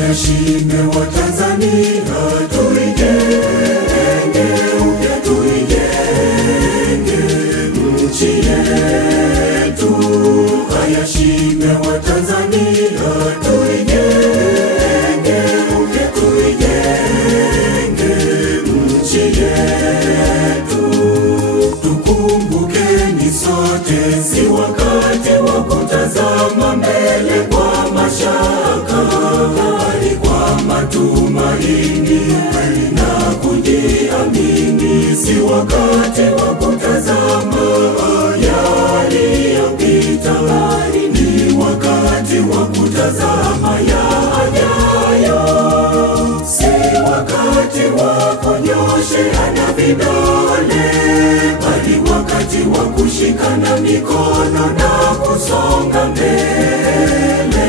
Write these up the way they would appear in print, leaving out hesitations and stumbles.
Hayashime wa Tanzania, tuijenge upya, tuijenge nchi yetu. Hayashime wa Tanzania, tuijenge upya, tuijenge nchi yetu. Tukumbukeni sote, si wakati wa kutazama mbele kwa mashaka, bali kwa matumaini na kujiamini. Si wakati wa kutazama yaliyopita, bali ni wakati wa kutazama yajayo. Si wakati wa kunyosheana vidole, bali wakati wa kushikana mikono na kusonga mbele.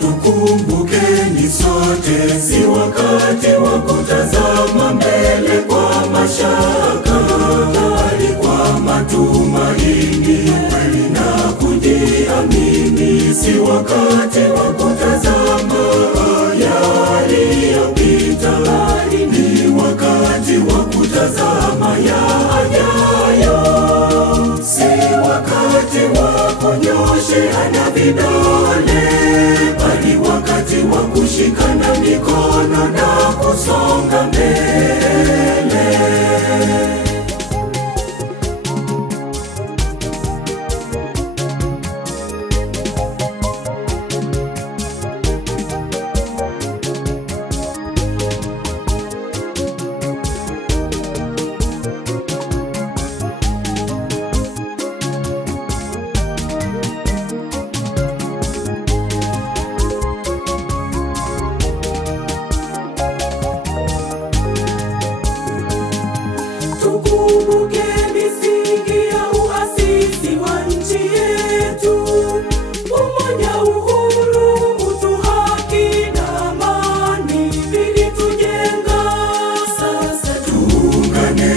Tukumbukeni sote, si wakati wa kutazama mbele kwa mashaka, bali kwa matumaini na kujiamini. Si wakati wa kutazama yaliyopita, bali ni wakati wa kutazama yajayo. Si wakati wa kunyosheana vidole, bali wakati wa kushikana mikono na kusonga mbele. Tukumbuke misingi ya uasisi wa nchi yetu: umoja, uhuru, utu, haki na amani vilitujenga. Sasa tuungane,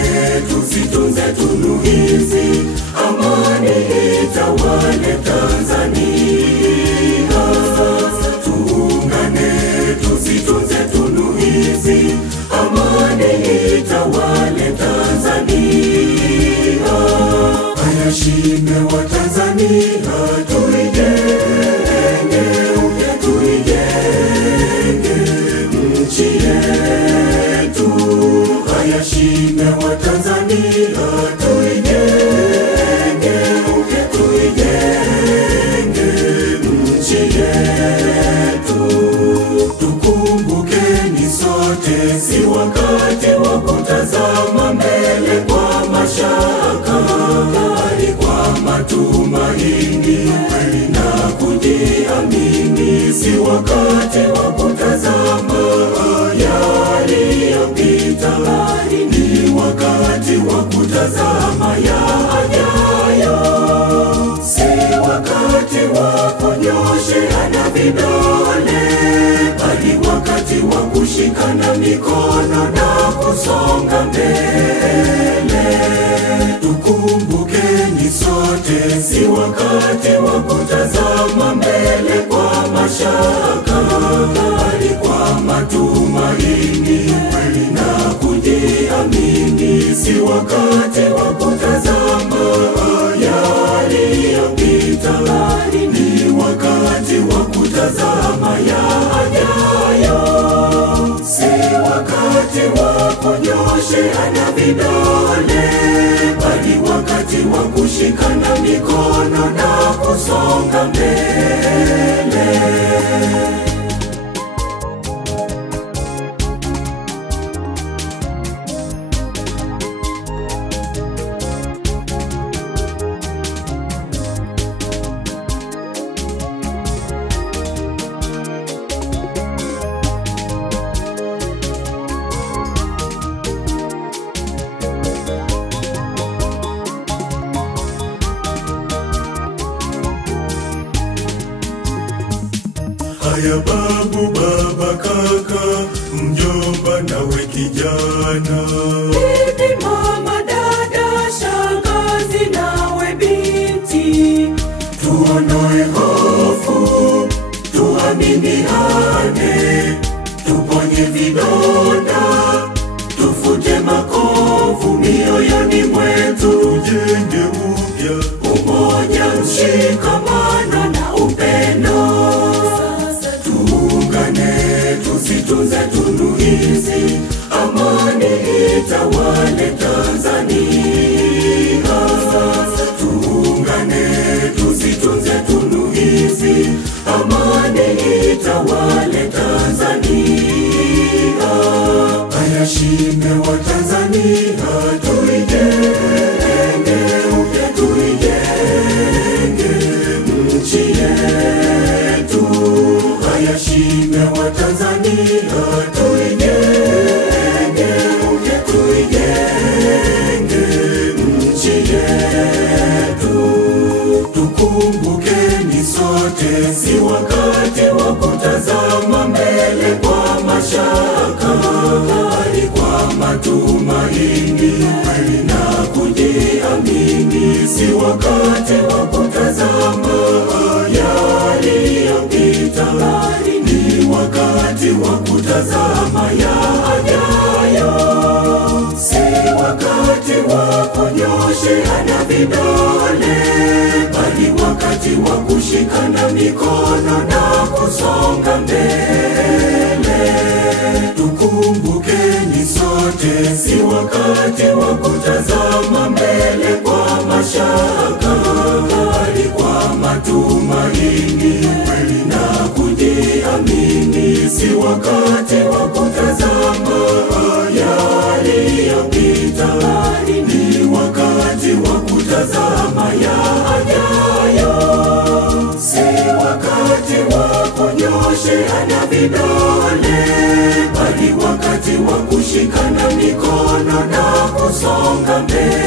tuzitunze tunu hizi, amani itawale Tanzania. Sasa tuungane, tuzitunze tunu hizi, amani itawale Tanzania. Hayashime wa Tanzania, tuijenge upya, tuijenge nchi yetu. Hayashime wa Tanzania, tuijenge upya, tuijenge nchi yetu. Tukumbukeni sote, si wakati wa kutazama mbele kwa mashaka, bali kwa matumaini na kujiamini. Si wakati wa kutazama yaliyopita, bali ni wakati wa kutazama yajayo. Si wakati wa kunyosheana vidole, bali wakati wa kushikana mikono na kusonga mbele. Tukumbukeni sote, si wakati wa kutazama mbele kwa mashaka, bali kwa matumaini na kujiamini. Si wakati wa kutazama yaliyopita, bali ni wakati wa kutazama yajayo. Si wakati wa kunyosheana vidole, bali wakati wa kushikana mikono na kusonga mbele. Haya babu, baba, kaka, mjomba nawe kijana, bibi, mama, dada, shangazi nawe binti, tuondoe hofu, tuaminiane, vidonda, tufute makovu mioyoni mwetu, tujenge upya umoja, mshikamano na upendo. Sasa tuungane, tuzitunze tunu hizi, amani itawale Tanzania. Sasa tuungane, tuzitunze tunu hizi, amani itawale Tanzania. Haya shime wa Tanzania, tuijenge upya, tuijenge nchi yetu. Haya shime wa Tanzania, tuijenge upya, tuijenge nchi yetu. Tukumbukeni sote, si wakati wa kutazama mbele kwa mashaka, bali kwa matumaini, kweli na kujiamini. Si wakati wa kutazama yaliyopita, bali ni wakati wa kutazama yajayo. Si wakati wa kunyosheana vidole, bali wakati wa kushikana mikono na kusonga mbele. Tukumbukeni sote, si wakati wa kutazama mbele kwa mashaka, bali kwa matumaini, kweli na kujiamini. Si wakati wa kutazama yaliyopita, bali ni wakati wa kutazama yajayo. Si wakati wa kunyosheana vidole, bali wakati wa kushikana mikono na kusonga mbele.